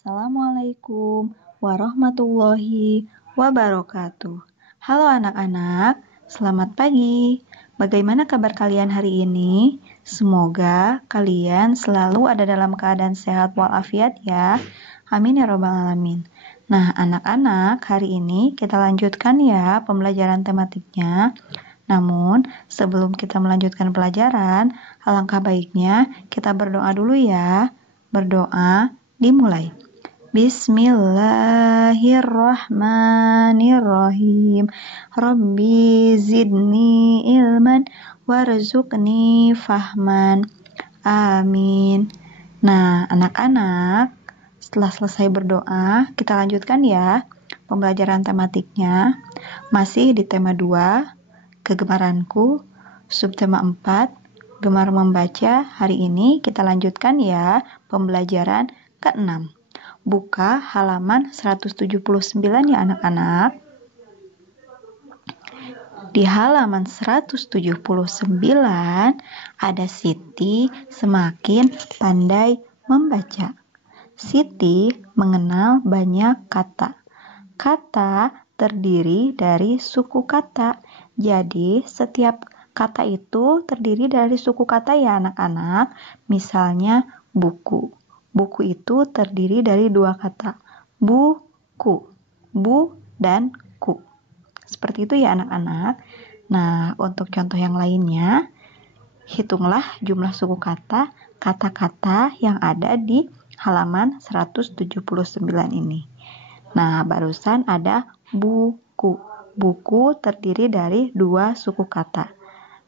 Assalamualaikum warahmatullahi wabarakatuh. Halo anak-anak, selamat pagi. Bagaimana kabar kalian hari ini? Semoga kalian selalu ada dalam keadaan sehat walafiat ya. Amin ya robbal alamin. Nah anak-anak, hari ini kita lanjutkan ya pembelajaran tematiknya. Namun, sebelum kita melanjutkan pelajaran, alangkah baiknya kita berdoa dulu ya. Berdoa dimulai. Bismillahirrahmanirrahim. Rabbi zidni ilman warzuqni fahman. Amin. Nah, anak-anak, setelah selesai berdoa, kita lanjutkan ya pembelajaran tematiknya. Masih di tema 2, kegemaranku, subtema 4, gemar membaca. Hari ini kita lanjutkan ya pembelajaran ke-6. Buka halaman 179 ya anak-anak. Di halaman 179 ada Siti semakin pandai membaca. Siti mengenal banyak kata. Kata terdiri dari suku kata. Jadi setiap kata itu terdiri dari suku kata ya anak-anak. Misalnya buku. Buku itu terdiri dari 2 kata. Buku. Bu dan ku. Seperti itu ya anak-anak. Nah, untuk contoh yang lainnya, hitunglah jumlah suku kata, kata-kata yang ada di halaman 179 ini. Nah, barusan ada buku. Buku terdiri dari 2 suku kata.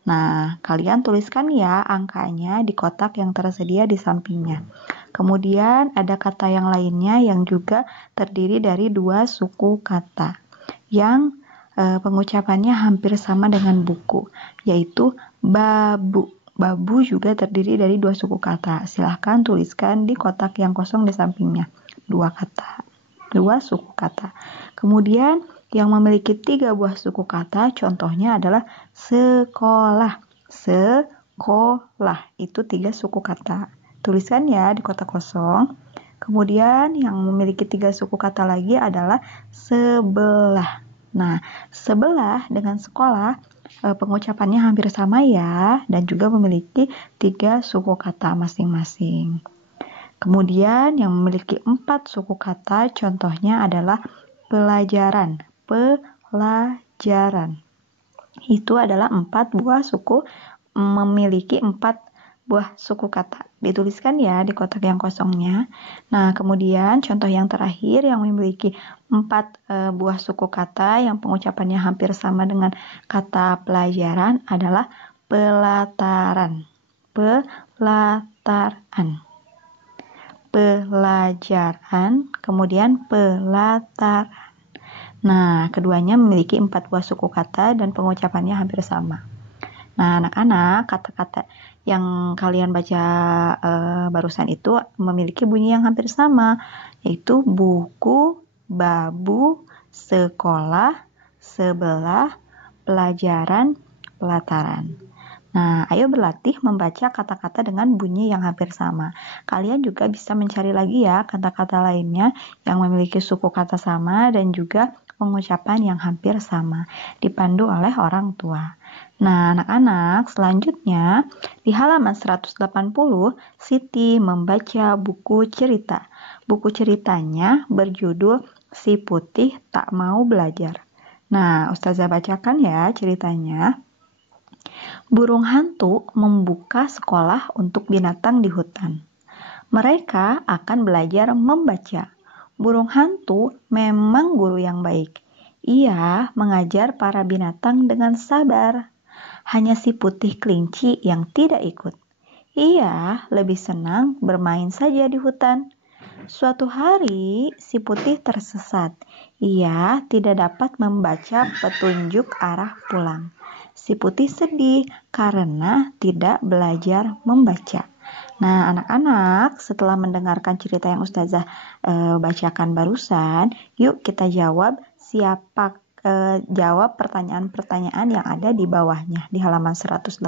Nah, kalian tuliskan ya angkanya di kotak yang tersedia di sampingnya. Kemudian ada kata yang lainnya yang juga terdiri dari 2 suku kata. Yang pengucapannya hampir sama dengan buku, yaitu babu. Babu juga terdiri dari 2 suku kata. Silahkan tuliskan di kotak yang kosong di sampingnya. 2 kata. 2 suku kata. Kemudian yang memiliki 3 buah suku kata, contohnya adalah sekolah. Sekolah itu 3 suku kata. Tuliskan ya di kotak kosong. Kemudian yang memiliki 3 suku kata lagi adalah sebelah. Nah, sebelah dengan sekolah pengucapannya hampir sama ya, dan juga memiliki 3 suku kata masing-masing. Kemudian yang memiliki 4 suku kata, contohnya adalah pelajaran. Pelajaran. Itu adalah 4 buah suku, memiliki 4 buah suku kata. Dituliskan ya di kotak yang kosongnya. Nah, kemudian contoh yang terakhir yang memiliki 4 buah suku kata yang pengucapannya hampir sama dengan kata pelajaran adalah pelataran. Pelataran. Pelajaran, kemudian pelataran. Nah, keduanya memiliki 4 buah suku kata dan pengucapannya hampir sama. Nah, anak-anak, kata-kata yang kalian baca barusan itu memiliki bunyi yang hampir sama, yaitu buku, babu, sekolah, sebelah, pelajaran, pelataran. Nah, ayo berlatih membaca kata-kata dengan bunyi yang hampir sama. Kalian juga bisa mencari lagi ya kata-kata lainnya yang memiliki suku kata sama dan juga pengucapan yang hampir sama, dipandu oleh orang tua. Nah, anak-anak, selanjutnya di halaman 180, Siti membaca buku cerita. Buku ceritanya berjudul Si Putih Tak Mau Belajar. Nah, Ustazah bacakan ya ceritanya. Burung hantu membuka sekolah untuk binatang di hutan. Mereka akan belajar membaca. Burung hantu memang guru yang baik. Ia mengajar para binatang dengan sabar. Hanya si putih kelinci yang tidak ikut. Ia lebih senang bermain saja di hutan. Suatu hari, si putih tersesat. Ia tidak dapat membaca petunjuk arah pulang. Si putih sedih karena tidak belajar membaca. Nah, anak-anak, setelah mendengarkan cerita yang Ustazah bacakan barusan, yuk kita jawab jawab pertanyaan-pertanyaan yang ada di bawahnya di halaman 180.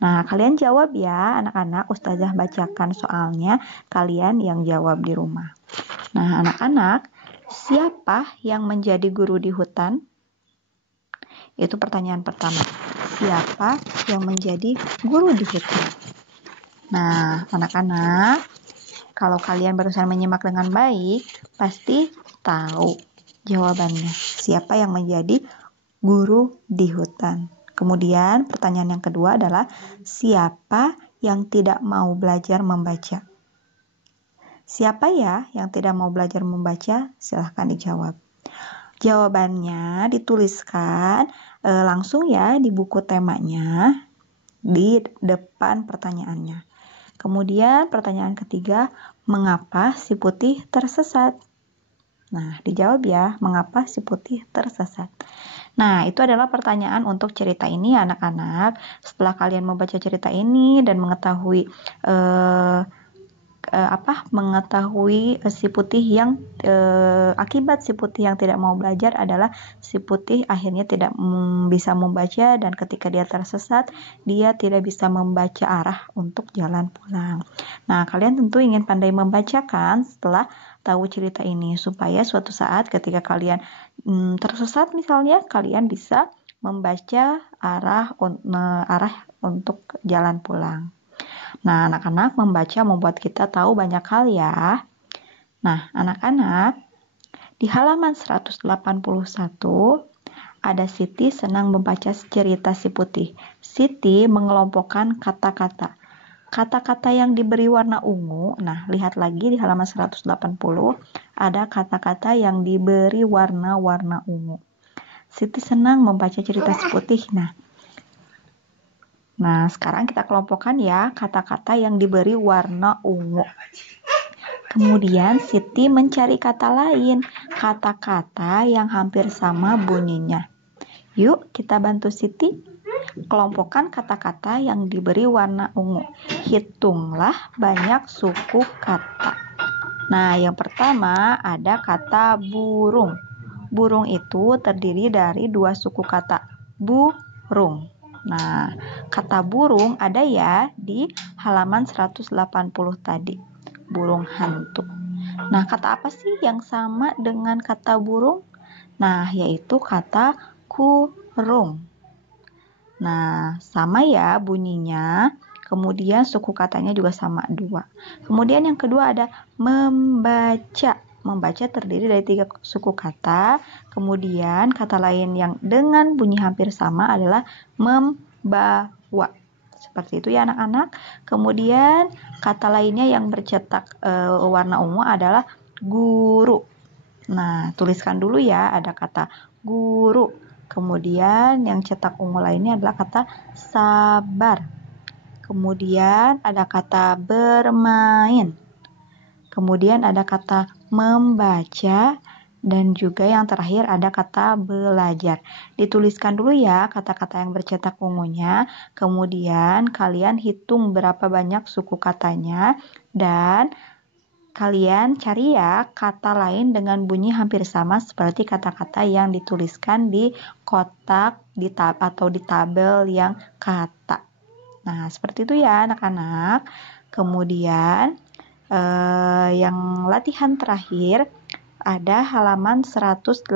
Nah, kalian jawab ya anak-anak, Ustazah bacakan soalnya, kalian yang jawab di rumah. Nah, anak-anak, siapa yang menjadi guru di hutan? Itu pertanyaan pertama. Siapa yang menjadi guru di hutan? Nah, anak-anak, kalau kalian barusan menyimak dengan baik, pasti tahu jawabannya. Siapa yang menjadi guru di hutan? Kemudian pertanyaan yang kedua adalah siapa yang tidak mau belajar membaca? Siapa ya yang tidak mau belajar membaca? Silahkan dijawab. Jawabannya dituliskan langsung ya di buku temanya di depan pertanyaannya. Kemudian pertanyaan ketiga, mengapa si putih tersesat? Nah, dijawab ya, mengapa si putih tersesat? Nah, itu adalah pertanyaan untuk cerita ini anak-anak. Setelah kalian membaca cerita ini dan mengetahui si putih yang akibat si putih yang tidak mau belajar adalah si putih akhirnya tidak bisa membaca, dan ketika dia tersesat dia tidak bisa membaca arah untuk jalan pulang. Nah, kalian tentu ingin pandai membacakan setelah tahu cerita ini, supaya suatu saat ketika kalian tersesat misalnya, kalian bisa membaca arah untuk jalan pulang. Nah, anak-anak, membaca membuat kita tahu banyak hal ya. Nah, anak-anak, di halaman 181 ada Siti senang membaca cerita si putih. Siti mengelompokkan kata-kata. Kata-kata yang diberi warna ungu, nah lihat lagi di halaman 180 ada kata-kata yang diberi warna-warna ungu. Siti senang membaca cerita si putih. Nah, sekarang kita kelompokkan ya kata-kata yang diberi warna ungu. Kemudian Siti mencari kata lain, kata-kata yang hampir sama bunyinya. Yuk kita bantu Siti. Kelompokkan kata-kata yang diberi warna ungu. Hitunglah banyak suku kata. Nah, yang pertama ada kata burung. Burung itu terdiri dari dua suku kata, burung. Nah, kata burung ada ya di halaman 180 tadi. Burung hantu. Nah, kata apa sih yang sama dengan kata burung? Nah, yaitu kata kurung. Nah, sama ya bunyinya. Kemudian suku katanya juga sama, dua. Kemudian yang kedua ada membaca. Membaca terdiri dari tiga suku kata. Kemudian kata lain yang dengan bunyi hampir sama adalah membawa. Seperti itu ya anak-anak. Kemudian kata lainnya yang bercetak warna ungu adalah guru. Nah, tuliskan dulu ya, ada kata guru. Kemudian yang cetak ungu lainnya adalah kata sabar. Kemudian ada kata bermain. Kemudian ada kata membaca, dan juga yang terakhir ada kata belajar. Dituliskan dulu ya kata-kata yang bercetak ungunya, kemudian kalian hitung berapa banyak suku katanya, dan kalian cari ya kata lain dengan bunyi hampir sama seperti kata-kata yang dituliskan di kotak atau di tabel yang kata. Nah, seperti itu ya anak-anak. Kemudian yang latihan terakhir ada halaman 183.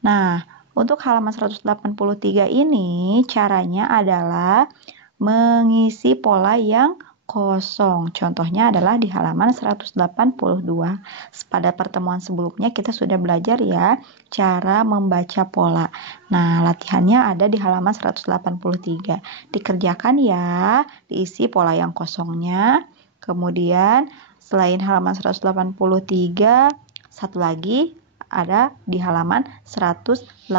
Nah, untuk halaman 183 ini caranya adalah mengisi pola yang kosong. Contohnya adalah di halaman 182. Pada pertemuan sebelumnya kita sudah belajar ya cara membaca pola. Nah, latihannya ada di halaman 183. Dikerjakan ya, diisi pola yang kosongnya. Kemudian selain halaman 183, satu lagi ada di halaman 184,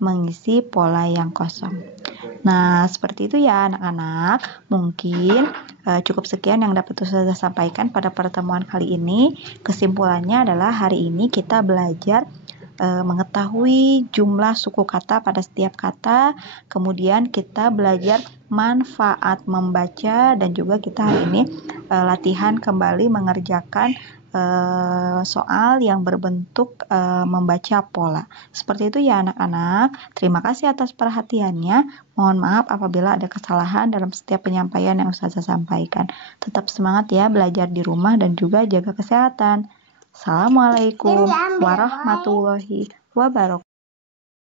mengisi pola yang kosong. Nah, seperti itu ya anak-anak. Mungkin cukup sekian yang dapat saya sampaikan pada pertemuan kali ini. Kesimpulannya adalah hari ini kita belajar mengetahui jumlah suku kata pada setiap kata. Kemudian kita belajar manfaat membaca, dan juga kita hari ini latihan kembali mengerjakan soal yang berbentuk membaca pola. Seperti itu ya anak-anak. Terima kasih atas perhatiannya. Mohon maaf apabila ada kesalahan dalam setiap penyampaian yang Ustazah sampaikan. Tetap semangat ya belajar di rumah dan juga jaga kesehatan. Assalamualaikum warahmatullahi wabarakatuh.